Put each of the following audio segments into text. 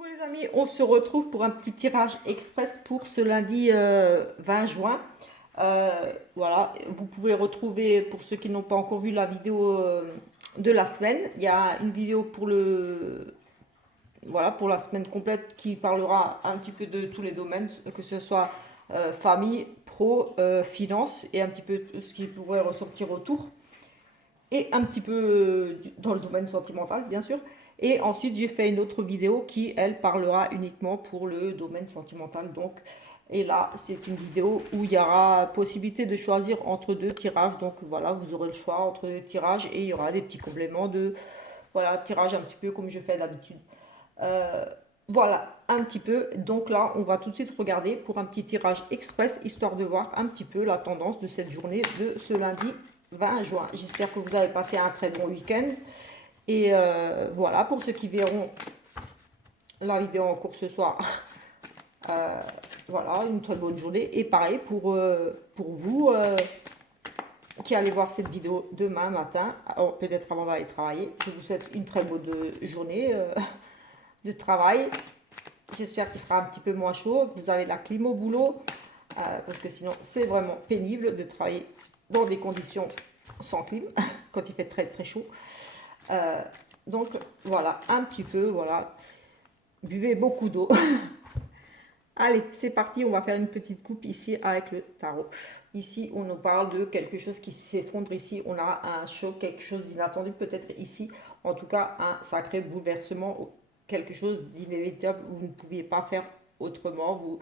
Coucou les amis, on se retrouve pour un petit tirage express pour ce lundi 20 juin. Voilà, vous pouvez retrouver, pour ceux qui n'ont pas encore vu la vidéo de la semaine, il y a une vidéo pour voilà, pour la semaine complète qui parlera un petit peu de tous les domaines, que ce soit famille, pro, finance et un petit peu tout ce qui pourrait ressortir autour et un petit peu dans le domaine sentimental, bien sûr. Et ensuite, j'ai fait une autre vidéo qui, elle, parlera uniquement pour le domaine sentimental. Donc, et là, c'est une vidéo où il y aura possibilité de choisir entre deux tirages. Donc voilà, vous aurez le choix entre deux tirages et il y aura des petits compléments de, voilà, tirage un petit peu comme je fais d'habitude. Euh, voilà, un petit peu. Donc là, on va tout de suite regarder pour un petit tirage express, histoire de voir un petit peu la tendance de cette journée de ce lundi 20 juin. J'espère que vous avez passé un très bon week-end. Et voilà, pour ceux qui verront la vidéo en cours ce soir, euh, voilà, une très bonne journée. Et pareil pour vous qui allez voir cette vidéo demain matin, peut-être avant d'aller travailler. Je vous souhaite une très bonne journée de travail. J'espère qu'il fera un petit peu moins chaud, que vous avez de la clim au boulot, parce que sinon c'est vraiment pénible de travailler dans des conditions sans clim, quand il fait très très chaud. Euh, donc voilà, un petit peu, voilà, buvez beaucoup d'eau. Allez, c'est parti, on va faire une petite coupe ici avec le tarot. Ici, on nous parle de quelque chose qui s'effondre. Ici, on a un choc, quelque chose d'inattendu, peut-être ici. En tout cas, un sacré bouleversement, quelque chose d'inévitable. Vous ne pouviez pas faire autrement.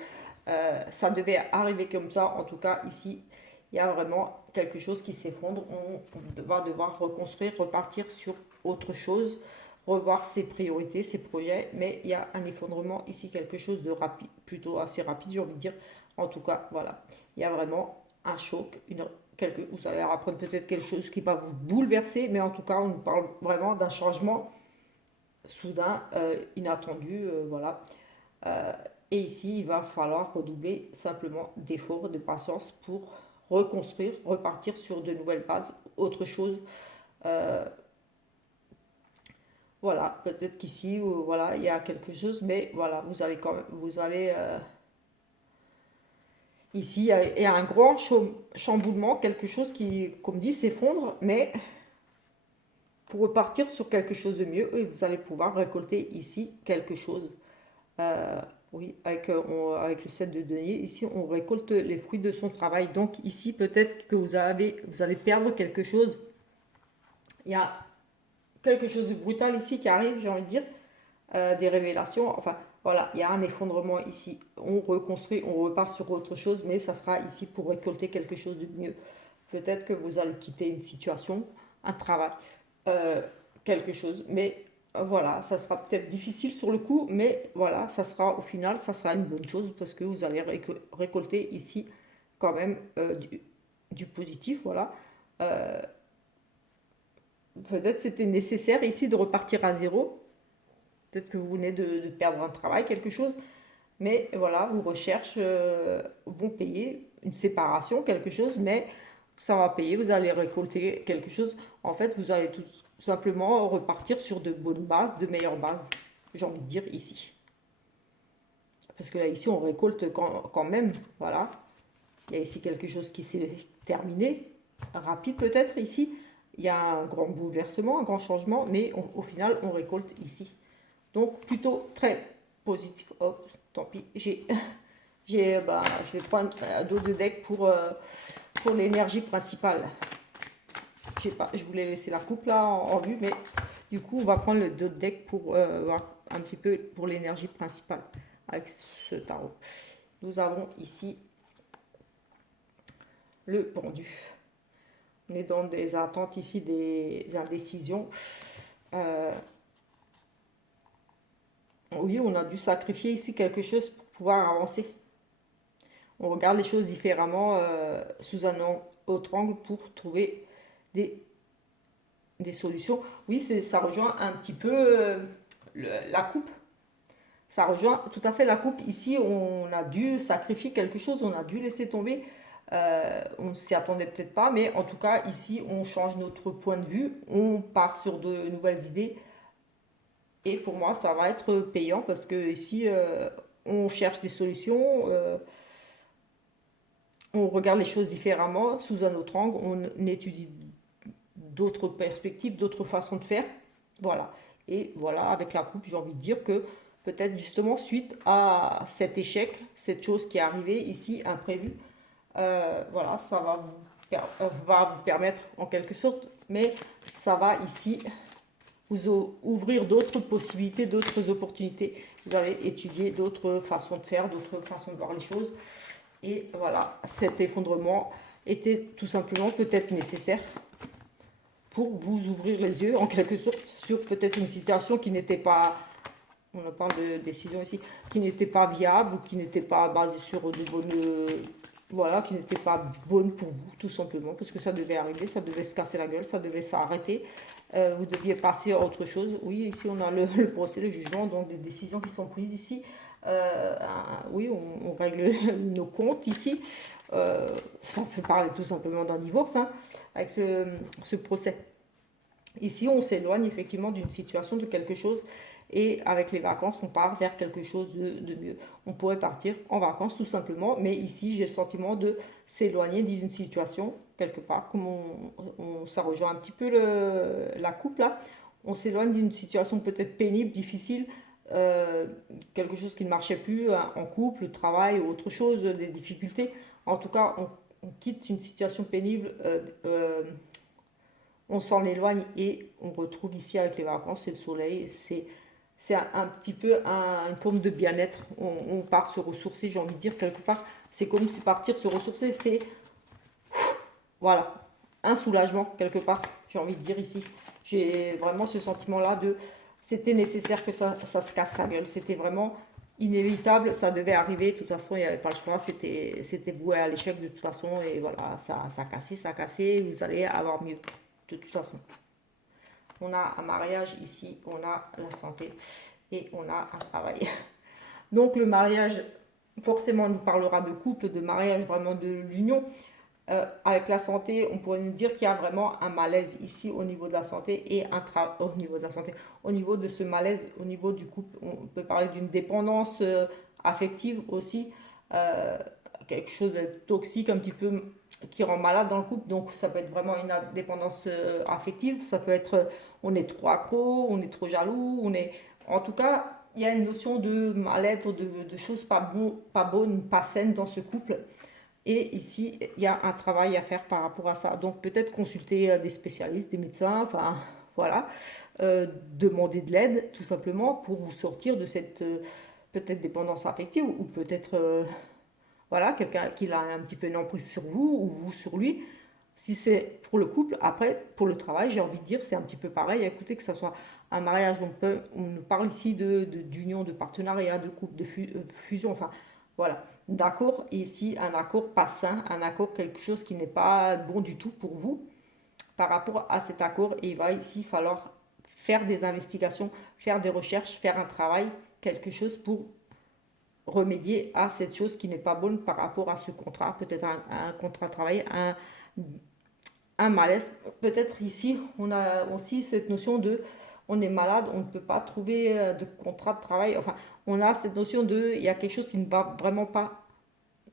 Ça devait arriver comme ça. En tout cas, ici, il y a vraiment quelque chose qui s'effondre. On va devoir reconstruire, repartir sur autre chose, revoir ses priorités, ses projets, mais il y a un effondrement ici, quelque chose de rapide, plutôt assez rapide, j'ai envie de dire. En tout cas, voilà, il y a vraiment un choc, vous allez apprendre peut-être quelque chose qui va vous bouleverser, mais en tout cas, on nous parle vraiment d'un changement soudain, inattendu, voilà. Euh, et ici, il va falloir redoubler simplement d'efforts, de patience pour reconstruire, repartir sur de nouvelles bases, autre chose. Euh, Voilà, peut-être qu'ici, voilà, il y a quelque chose, mais voilà, vous allez quand même, ici, il y a un grand chamboulement, quelque chose qui, comme dit, s'effondre, mais pour repartir sur quelque chose de mieux, et vous allez pouvoir récolter ici quelque chose. Euh, oui, avec le 7 de denier, ici, on récolte les fruits de son travail. Donc ici, peut-être que vous allez perdre quelque chose. Il y a quelque chose de brutal ici qui arrive, j'ai envie de dire. Des révélations. Enfin, voilà, il y a un effondrement ici. On reconstruit, on repart sur autre chose, mais ça sera ici pour récolter quelque chose de mieux. Peut-être que vous allez quitter une situation, un travail, euh, quelque chose, mais voilà, ça sera peut-être difficile sur le coup, mais voilà, ça sera au final, ça sera une bonne chose parce que vous allez récolter ici quand même du positif, voilà. Euh, Peut-être c'était nécessaire ici de repartir à zéro. Peut-être que vous venez de perdre un travail, quelque chose, mais voilà, vos recherches vont payer une séparation, quelque chose, mais ça va payer, vous allez récolter quelque chose. En fait, vous allez tout simplement repartir sur de bonnes bases, de meilleures bases, j'ai envie de dire ici. Parce que là, ici, on récolte quand même, voilà. Il y a ici quelque chose qui s'est terminé, rapide peut-être ici. Il y a un grand bouleversement, un grand changement, mais au final, on récolte ici. Donc plutôt très positif. Oh, tant pis, je vais prendre un dos de deck pour l'énergie principale. Pas, je voulais laisser la coupe là en vue, mais du coup, on va prendre le dos de deck pour voir un petit peu pour l'énergie principale avec ce tarot. Nous avons ici le pendu. On est dans des attentes ici, des indécisions. Euh, oui, on a dû sacrifier ici quelque chose pour pouvoir avancer. On regarde les choses différemment sous un autre angle pour trouver des, des solutions. Oui, ça rejoint un petit peu la coupe. Ça rejoint tout à fait la coupe. Ici, on a dû sacrifier quelque chose, on a dû laisser tomber. On ne s'y attendait peut-être pas, mais en tout cas, ici, on change notre point de vue, on part sur de nouvelles idées. Et pour moi, ça va être payant parce que ici, on cherche des solutions, on regarde les choses différemment, sous un autre angle, on étudie d'autres perspectives, d'autres façons de faire. Voilà. Et voilà, avec la coupe, j'ai envie de dire que peut-être justement suite à cet échec, cette chose qui est arrivée ici, imprévue, voilà, ça va vous permettre en quelque sorte, mais ça va ici vous ouvrir d'autres possibilités, d'autres opportunités. Vous allez étudier d'autres façons de faire, d'autres façons de voir les choses. Et voilà, cet effondrement était tout simplement peut-être nécessaire pour vous ouvrir les yeux en quelque sorte sur peut-être une situation qui n'était pas, on en parle de décision ici, qui n'était pas viable ou qui n'était pas basée sur de bonnes, voilà, qui n'était pas bonne pour vous tout simplement, parce que ça devait arriver, ça devait se casser la gueule, ça devait s'arrêter, vous deviez passer à autre chose. Oui, ici on a le procès, le jugement, donc des décisions qui sont prises ici. Oui, on règle nos comptes ici. Ça peut parler tout simplement d'un divorce, hein, avec ce procès. Ici, on s'éloigne effectivement d'une situation, de quelque chose, et avec les vacances, on part vers quelque chose de mieux. On pourrait partir en vacances tout simplement, mais ici, j'ai le sentiment de s'éloigner d'une situation, quelque part, comme ça rejoint un petit peu la coupe là. On s'éloigne d'une situation peut-être pénible, difficile, quelque chose qui ne marchait plus hein, en couple, le travail ou autre chose, des difficultés. En tout cas, on quitte une situation pénible, on s'en éloigne et on retrouve ici avec les vacances, c'est le soleil, c'est un petit peu une forme de bien-être. On part se ressourcer, j'ai envie de dire quelque part. C'est comme si partir se ressourcer, c'est voilà, un soulagement quelque part, j'ai envie de dire ici. J'ai vraiment ce sentiment-là de c'était nécessaire que ça se casse la gueule. C'était vraiment inévitable, ça devait arriver. De toute façon, il n'y avait pas le choix. C'était voué à l'échec de toute façon. Et voilà, ça a cassé. Vous allez avoir mieux de toute façon. On a un mariage ici, on a la santé et on a un travail. Donc le mariage, forcément, on nous parlera de couple, de mariage, vraiment de l'union. Avec la santé, on pourrait nous dire qu'il y a vraiment un malaise ici au niveau de la santé et au niveau de la santé, au niveau de ce malaise, au niveau du couple. On peut parler d'une dépendance affective aussi, euh, quelque chose de toxique un petit peu qui rend malade dans le couple. Donc ça peut être vraiment une dépendance affective, ça peut être on est trop accro, on est trop jaloux, en tout cas, il y a une notion de mal-être, de choses pas bonnes, pas saines dans ce couple. Et ici, il y a un travail à faire par rapport à ça. Donc peut-être consulter des spécialistes, des médecins, enfin voilà, demander de l'aide tout simplement pour vous sortir de cette peut-être dépendance affective ou peut-être voilà, quelqu'un qui a un petit peu une emprise sur vous ou vous sur lui. Si c'est pour le couple, après pour le travail, j'ai envie de dire c'est un petit peu pareil. Écoutez, que ce soit un mariage, on parle ici d'union, de partenariat, de couple, de fusion, enfin voilà, d'accord. Et ici, un accord pas sain, un accord quelque chose qui n'est pas bon du tout pour vous par rapport à cet accord. Et il va ici falloir faire des investigations, faire des recherches, faire un travail, quelque chose pour remédier à cette chose qui n'est pas bonne par rapport à ce contrat, peut-être un contrat de travail, un malaise. Peut-être ici, on a aussi cette notion de on est malade, on ne peut pas trouver de contrat de travail. Enfin, on a cette notion de il y a quelque chose qui ne va vraiment pas.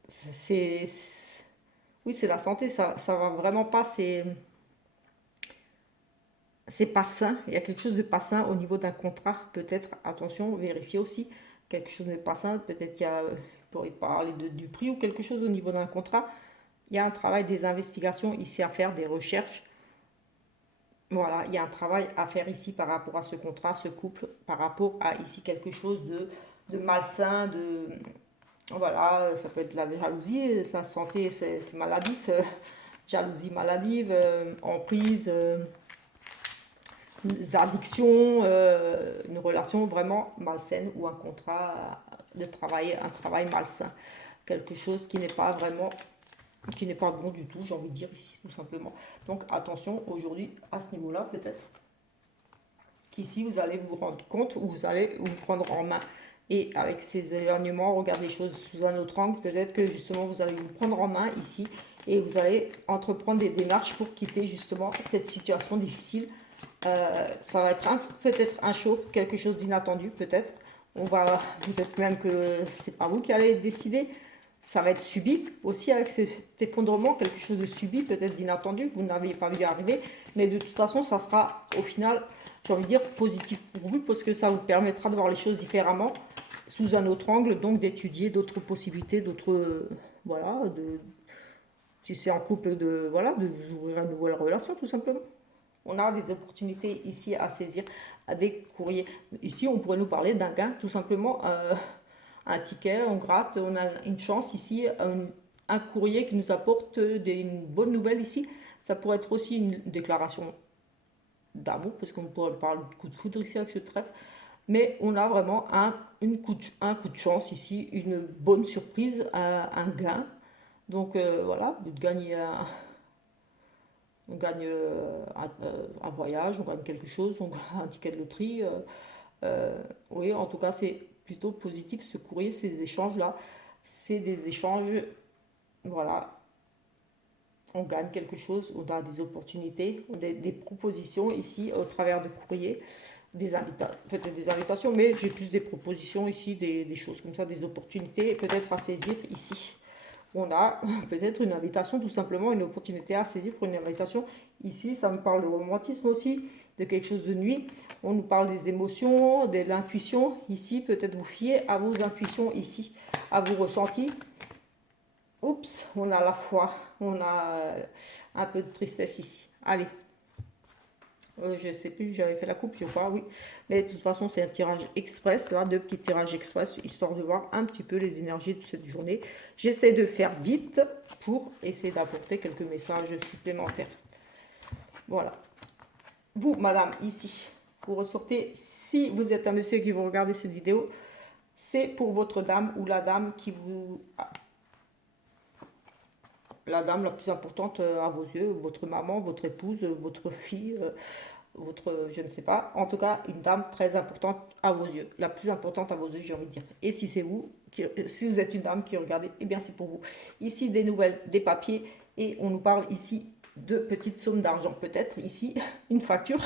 C'est oui, c'est la santé, ça va vraiment pas. C'est pas sain. Il y a quelque chose de pas sain au niveau d'un contrat. Peut-être, attention, vérifiez aussi. Quelque chose n'est pas sain. Peut-être qu'il y a, pourrait parler du prix ou quelque chose au niveau d'un contrat. Il y a un travail, des investigations ici à faire, des recherches. Voilà, il y a un travail à faire ici par rapport à ce contrat, ce couple, par rapport à ici quelque chose de malsain, voilà, ça peut être la jalousie, la santé, c'est maladif, jalousie maladive, emprise, addictions, une relation vraiment malsaine ou un contrat de travail, un travail malsain, quelque chose qui n'est pas vraiment, qui n'est pas bon du tout, j'ai envie de dire ici, tout simplement. Donc attention aujourd'hui à ce niveau-là, peut-être qu'ici vous allez vous rendre compte ou vous allez vous prendre en main. Et avec ces éloignements, regardez les choses sous un autre angle, peut-être que justement vous allez vous prendre en main ici et vous allez entreprendre des démarches pour quitter justement cette situation difficile Ça va être peut-être un choc, quelque chose d'inattendu, peut-être. On va peut-être même que c'est pas vous qui allez décider. Ça va être subi aussi avec cet effondrement, quelque chose de subi, peut-être d'inattendu, que vous n'aviez pas vu arriver. Mais de toute façon, ça sera au final, j'ai envie de dire, positif pour vous, parce que ça vous permettra de voir les choses différemment, sous un autre angle, donc d'étudier d'autres possibilités, d'autres, voilà, si c'est en couple, voilà, de vous ouvrir une nouvelle relation, tout simplement. On a des opportunités ici à saisir, à des courriers. Ici, on pourrait nous parler d'un gain, tout simplement, un ticket, on gratte, on a une chance ici, un courrier qui nous apporte une bonne nouvelle ici. Ça pourrait être aussi une déclaration d'amour, parce qu'on pourrait parler de coup de foudre ici avec ce trèfle. Mais on a vraiment un coup de chance ici, une bonne surprise, un gain. Donc voilà, de gagner on gagne un voyage, on gagne quelque chose, on gagne un ticket de loterie. Oui, en tout cas, c'est plutôt positif ce courrier, ces échanges-là. C'est des échanges, voilà, on gagne quelque chose, on a des opportunités, on a des propositions ici au travers de courrier, peut-être des invitations, mais j'ai plus des propositions ici, des choses comme ça, des opportunités peut-être à saisir ici. On a peut-être une invitation, tout simplement, une opportunité à saisir pour une invitation. Ici, ça me parle de romantisme aussi, de quelque chose de nuit. On nous parle des émotions, de l'intuition. Ici, peut-être vous fiez à vos intuitions ici, à vos ressentis. Oups, on a la foi, on a un peu de tristesse ici. Allez, je ne sais plus, j'avais fait la coupe, je crois, oui. Mais de toute façon, c'est un tirage express, là, deux petits tirages express, histoire de voir un petit peu les énergies de cette journée. J'essaie de faire vite pour essayer d'apporter quelques messages supplémentaires. Voilà. Vous, madame, ici, vous ressortez, si vous êtes un monsieur qui vous regardez cette vidéo, c'est pour votre dame ou la dame qui vous... La dame la plus importante à vos yeux, votre maman, votre épouse, votre fille, votre, je ne sais pas, en tout cas une dame très importante à vos yeux, la plus importante à vos yeux, j'ai envie de dire. Et si c'est vous, si vous êtes une dame qui regardez, eh bien c'est pour vous. Ici des nouvelles, des papiers, et on nous parle ici de petites sommes d'argent, peut-être ici une facture.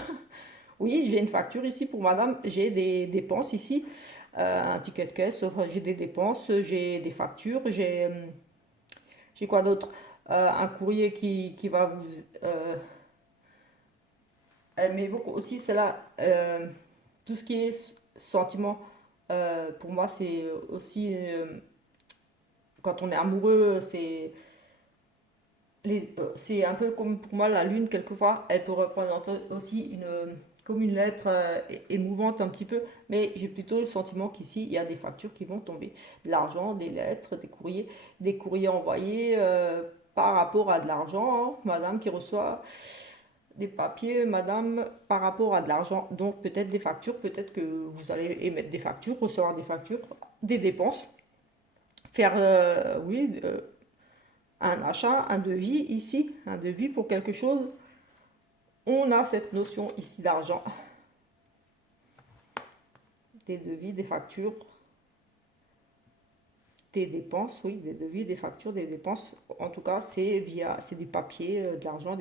Oui, j'ai une facture ici pour madame, j'ai des dépenses ici, un ticket de caisse, enfin, j'ai des dépenses, j'ai des factures, j'ai quoi d'autre? Un courrier qui va vous... elle m'évoque aussi, c'est là, tout ce qui est sentiment, pour moi, c'est aussi, quand on est amoureux, c'est un peu comme pour moi la lune, quelquefois, elle peut représenter aussi comme une lettre émouvante un petit peu, mais j'ai plutôt le sentiment qu'ici, il y a des factures qui vont tomber. De l'argent, des lettres, des courriers envoyés par rapport à de l'argent, hein, madame qui reçoit des papiers, madame, par rapport à de l'argent. Donc peut-être des factures, peut-être que vous allez émettre des factures, recevoir des factures, des dépenses, faire, oui, un achat, un devis ici, un devis pour quelque chose. On a cette notion ici d'argent, des devis, des factures, des dépenses, oui, des devis, des factures, des dépenses. En tout cas, c'est des papiers, de l'argent,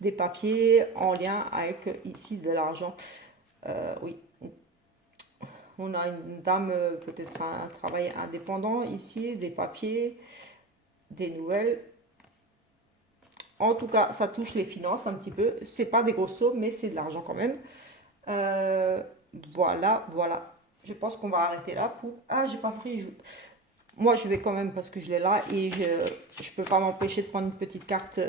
des papiers en lien avec ici de l'argent. Oui, on a une dame, peut-être un travail indépendant ici, des papiers, des nouvelles. En tout cas, ça touche les finances un petit peu. C'est pas des grosses sommes, mais c'est de l'argent quand même. Euh, voilà. Je pense qu'on va arrêter là pour... Ah, j'ai pas pris... Moi, je vais quand même parce que je l'ai là et je peux pas m'empêcher de prendre une petite carte.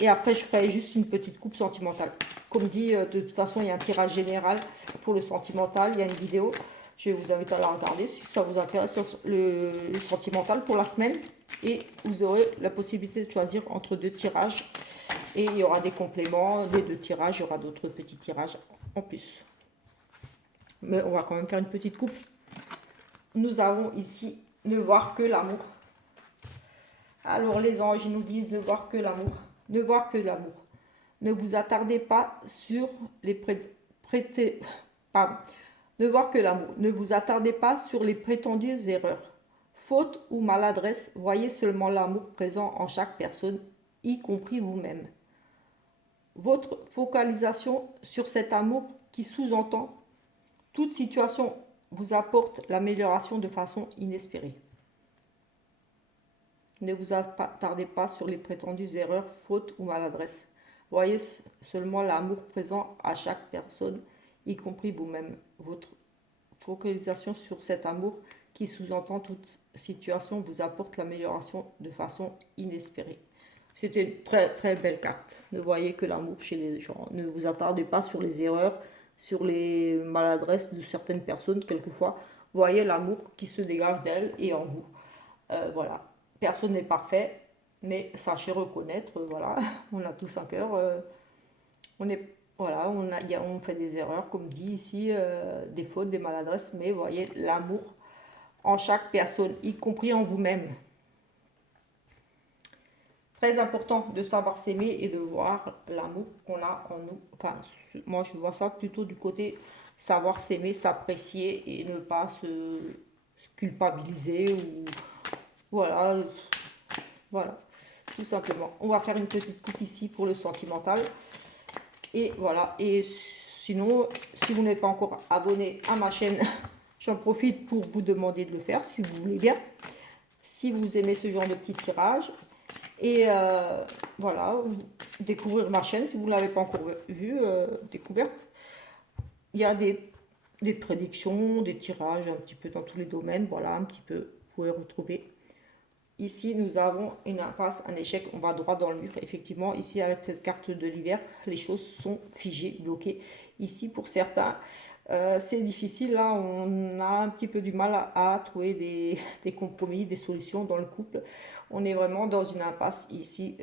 Et après, je ferai juste une petite coupe sentimentale. Comme dit, de toute façon, il y a un tirage général pour le sentimental. Il y a une vidéo. Je vous invite à la regarder si ça vous intéresse, le sentimental pour la semaine. Et vous aurez la possibilité de choisir entre deux tirages. Et il y aura des compléments des deux tirages. Il y aura d'autres petits tirages en plus. Mais on va quand même faire une petite coupe. Nous avons ici ne voir que l'amour. Alors les anges nous disent ne voir que l'amour. Ne voir que l'amour. Ne vous attardez pas sur les pardon. Ne voir que l'amour. Ne vous attardez pas sur les prétendues erreurs. Faute ou maladresse, voyez seulement l'amour présent en chaque personne, y compris vous-même. votre focalisation sur cet amour qui sous-entend toute situation vous apporte l'amélioration de façon inespérée. Ne vous attardez pas sur les prétendues erreurs, fautes ou maladresses. Voyez seulement l'amour présent à chaque personne, y compris vous-même. Votre focalisation sur cet amour qui sous-entend toute situation vous apporte l'amélioration de façon inespérée. C'était une très très belle carte. Ne voyez que l'amour chez les gens. Ne vous attardez pas sur les erreurs, sur les maladresses de certaines personnes quelquefois. Voyez l'amour qui se dégage d'elles et en vous. Voilà. Personne n'est parfait, mais sachez reconnaître, voilà, on a tous un cœur. On est, voilà, on fait des erreurs, comme dit ici, des fautes, des maladresses, mais voyez l'amour en chaque personne, y compris en vous-même. Très important de savoir s'aimer et de voir l'amour qu'on a en nous. Enfin, moi, je vois ça plutôt du côté savoir s'aimer, s'apprécier et ne pas se culpabiliser ou voilà, voilà, tout simplement. On va faire une petite coupe ici pour le sentimental. Et voilà, et sinon, si vous n'êtes pas encore abonné à ma chaîne, j'en profite pour vous demander de le faire si vous voulez bien. Si vous aimez ce genre de petits tirages. Et voilà, découvrir ma chaîne si vous ne l'avez pas encore vue, découverte. Il y a des prédictions, des tirages un petit peu dans tous les domaines. Voilà, un petit peu, vous pouvez retrouver. Ici, nous avons une impasse, un échec, on va droit dans le mur. Effectivement, ici, avec cette carte de l'hiver, les choses sont figées, bloquées. Ici, pour certains, c'est difficile. Là, on a un petit peu du mal à trouver des compromis, des solutions dans le couple. On est vraiment dans une impasse ici.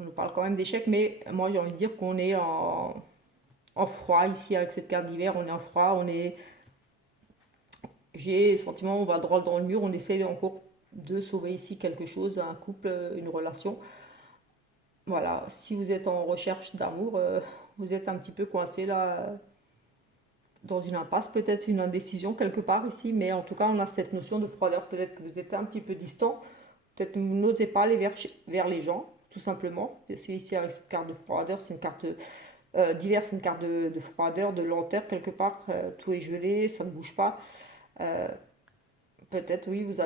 On nous parle quand même d'échec, mais moi, j'ai envie de dire qu'on est en froid ici, avec cette carte d'hiver. On est en froid, on est... J'ai le sentiment on va droit dans le mur, on essaye encore de sauver ici quelque chose, un couple, une relation. Voilà, si vous êtes en recherche d'amour, vous êtes un petit peu coincé là, dans une impasse, peut-être une indécision quelque part ici, mais en tout cas on a cette notion de froideur, peut-être que vous êtes un petit peu distant, peut-être que vous n'osez pas aller vers les gens, tout simplement. Parce que ici avec cette carte de froideur, c'est une carte d'hiver, c'est une carte de froideur, de lenteur quelque part, tout est gelé, ça ne bouge pas. Euh, Peut-être oui, vous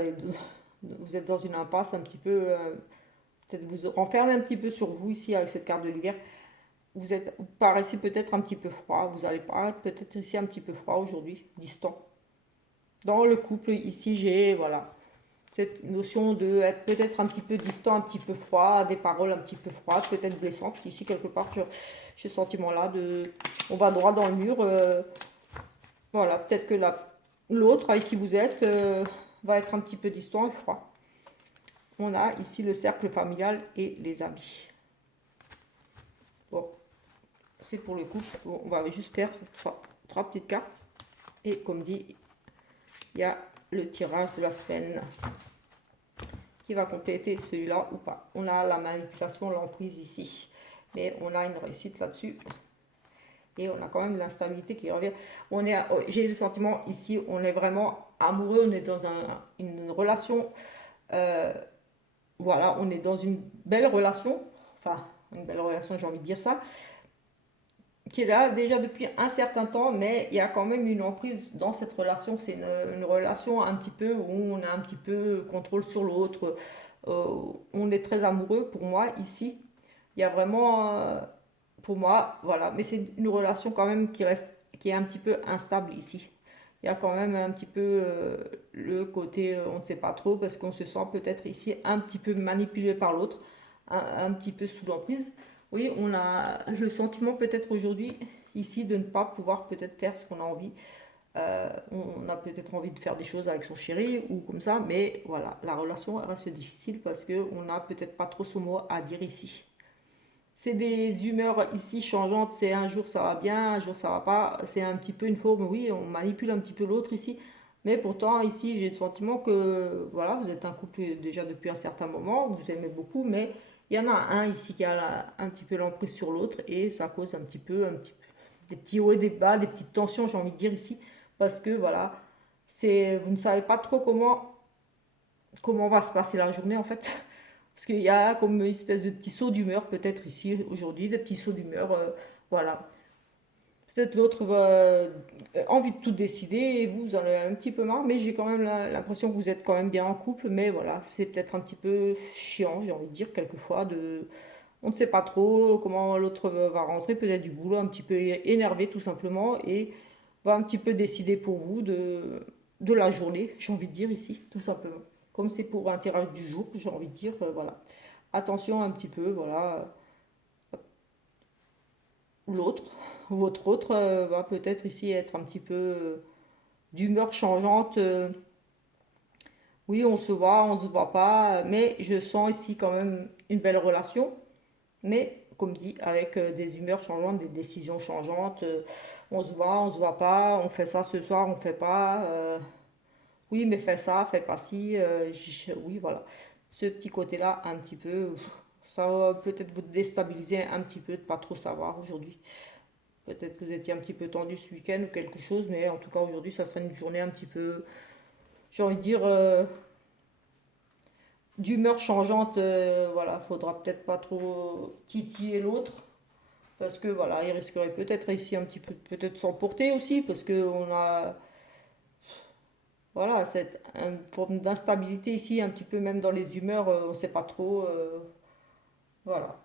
êtes dans une impasse un petit peu, peut-être vous renfermez un petit peu sur vous ici avec cette carte de l'hiver. Vous paraissez peut-être un petit peu froid, vous allez paraître peut-être ici un petit peu froid aujourd'hui, distant. Dans le couple ici, j'ai voilà cette notion de être peut-être un petit peu distant, un petit peu froid, des paroles un petit peu froides, peut-être blessantes. Ici quelque part, j'ai ce sentiment-là de, on va droit dans le mur. Voilà, peut-être que l'autre avec qui vous êtes va être un petit peu distant et froid. On a ici le cercle familial et les amis. Bon, c'est pour le couple. Bon, on va juste faire trois petites cartes. Et comme dit, il y a le tirage de la semaine qui va compléter celui-là ou pas. On a la manipulation, l'emprise ici. Mais on a une réussite là-dessus. Et on a quand même l'instabilité qui revient. J'ai le sentiment ici, on est vraiment amoureux, on est dans une relation, voilà, on est dans une belle relation, enfin, une belle relation, j'ai envie de dire ça, qui est là déjà depuis un certain temps, mais il y a quand même une emprise dans cette relation. C'est une relation un petit peu où on a un petit peu contrôle sur l'autre. On est très amoureux pour moi ici. Il y a vraiment, pour moi, voilà. Mais c'est une relation quand même qui est un petit peu instable ici. Il y a quand même un petit peu le côté, on ne sait pas trop, parce qu'on se sent peut-être ici un petit peu manipulé par l'autre, un petit peu sous l'emprise. Oui, on a le sentiment peut-être aujourd'hui ici de ne pas pouvoir peut-être faire ce qu'on a envie. On a peut-être envie de faire des choses avec son chéri ou comme ça, mais voilà, la relation reste difficile parce qu'on n'a peut-être pas trop son mot à dire ici. C'est des humeurs ici changeantes, c'est un jour ça va bien, un jour ça va pas, c'est un petit peu une forme, oui, on manipule un petit peu l'autre ici, mais pourtant ici j'ai le sentiment que voilà, vous êtes un couple déjà depuis un certain moment, vous aimez beaucoup, mais il y en a un ici qui a un petit peu l'emprise sur l'autre et ça cause des petits hauts et des bas, des petites tensions, j'ai envie de dire ici, parce que voilà, vous ne savez pas trop comment va se passer la journée en fait. Parce qu'il y a comme une espèce de petit saut d'humeur peut-être ici aujourd'hui, des petits sauts d'humeur, voilà. Peut-être l'autre va envie de tout décider et vous en avez un petit peu marre, mais j'ai quand même l'impression que vous êtes quand même bien en couple, mais voilà, c'est peut-être un petit peu chiant, j'ai envie de dire, quelquefois, on ne sait pas trop comment l'autre va rentrer, peut-être du boulot un petit peu énervé tout simplement, et va un petit peu décider pour vous de la journée, j'ai envie de dire ici, tout simplement. Comme c'est pour un tirage du jour, j'ai envie de dire, voilà. Attention un petit peu, voilà, l'autre, votre autre va peut-être ici être un petit peu d'humeur changeante. Oui, on se voit, on se voit pas, mais je sens ici quand même une belle relation. Mais comme dit, avec des humeurs changeantes, des décisions changeantes, on se voit, on se voit pas, on fait ça ce soir, on fait pas. Oui, mais fais ça, fais pas ci. Oui, voilà. Ce petit côté-là, un petit peu, ça va peut-être vous déstabiliser un petit peu de pas trop savoir aujourd'hui. Peut-être que vous étiez un petit peu tendu ce week-end ou quelque chose, mais en tout cas aujourd'hui, ça sera une journée un petit peu, j'ai envie de dire, d'humeur changeante. Voilà, faudra peut-être pas trop titiller l'autre, parce que voilà, il risquerait peut-être ici un petit peu, peut-être s'emporter aussi, parce que on a, voilà, cette une forme d'instabilité ici, un petit peu même dans les humeurs, on ne sait pas trop, voilà,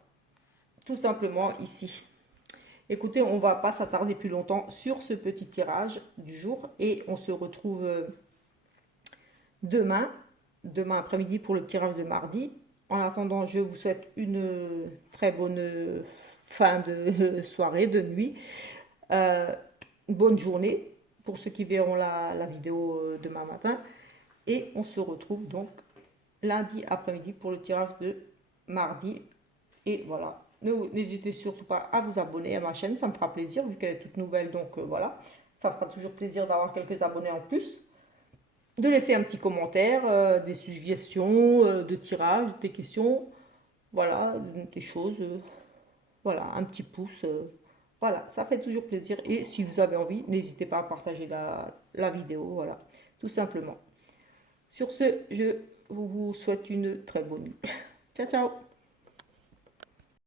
tout simplement ici. Écoutez, on va pas s'attarder plus longtemps sur ce petit tirage du jour et on se retrouve demain, demain après-midi pour le tirage de mardi. En attendant, je vous souhaite une très bonne fin de soirée, de nuit, euh, bonne journée pour ceux qui verront la vidéo demain matin. Et on se retrouve donc lundi après-midi pour le tirage de mardi. Et voilà, n'hésitez surtout pas à vous abonner à ma chaîne, ça me fera plaisir vu qu'elle est toute nouvelle. Donc voilà, ça fera toujours plaisir d'avoir quelques abonnés en plus. De laisser un petit commentaire, des suggestions de tirage, des questions, voilà, des choses, voilà, un petit pouce, voilà, ça fait toujours plaisir. Et si vous avez envie, n'hésitez pas à partager la vidéo, voilà, tout simplement. Sur ce, je vous souhaite une très bonne nuit. Ciao, ciao!